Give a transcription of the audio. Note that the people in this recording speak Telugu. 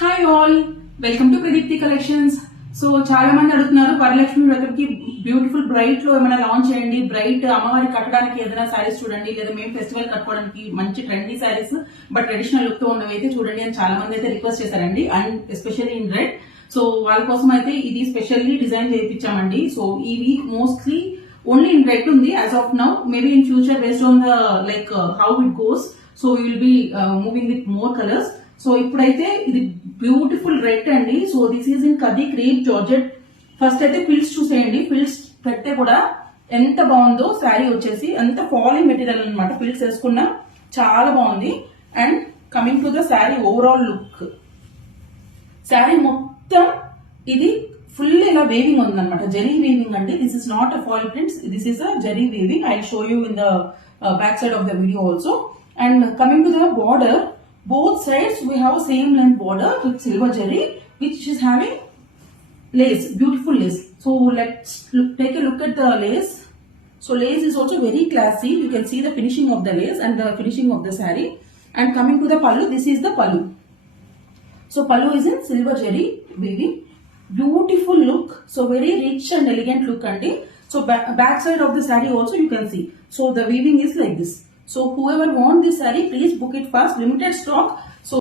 Hi all, welcome to Pradeepti collections. So చాలా మంది అడుగుతున్నారు వరలక్ష్మి వ్రతంకి బ్యూటిఫుల్ బ్రైట్ లో ఏమైనా లాంచ్ చేయండి, బ్రైట్ అమ్మవారికి కట్టడానికి ఏదైనా శారీస్ చూడండి, లేదా మేము ఫెస్టివల్ కట్టుకోవడానికి మంచి trendy saris but traditional look తో ఉన్నవి అయితే చూడండి అని చాలా మంది అయితే రిక్వెస్ట్ చేశారండి. And especially in red. So వాళ్ళ కోసం అయితే ఇది స్పెషల్లీ డిజైన్ చేయించామండి. సో ఈ week mostly only in red ఉంది as of now. Maybe in future based on the like how it goes, so will be moving with more colours. So ఇప్పుడైతే ఇది బ్యూటిఫుల్ రెడ్ అండి. సో దిస్ ఈజ్ ఇన్ కది క్రేప్ జార్జెట్. ఫస్ట్ అయితే ఫిల్స్ చూసేయండి. ఫిల్స్ పెడితే కూడా ఎంత బాగుందో శారీ వచ్చేసి, ఎంత ఫాలింగ్ మెటీరియల్ అనమాట. ఫిల్స్ వేసుకున్నా చాలా బాగుంది. And coming to the sari overall look, sari మొత్తం ఇది ఫుల్ ఇలా వేవింగ్ ఉంది అనమాట. జరీ వీవింగ్ అండి. This is not a foil prints, this is a zari weaving. I show you in the back side of the video also. And coming to the border, both sides we have same length border with silver zari, which is having lace, beautiful lace. So let's take a look at the lace. So lace is also very classy. You can see the finishing of the lace and the finishing of the saree. And coming to the pallu, this is the pallu. So pallu is in silver zari weaving. Beautiful look. So very rich and elegant look andi. So back side of the saree also you can see. So the weaving is like this. So whoever want this saree, please book it fast. Limited stock. So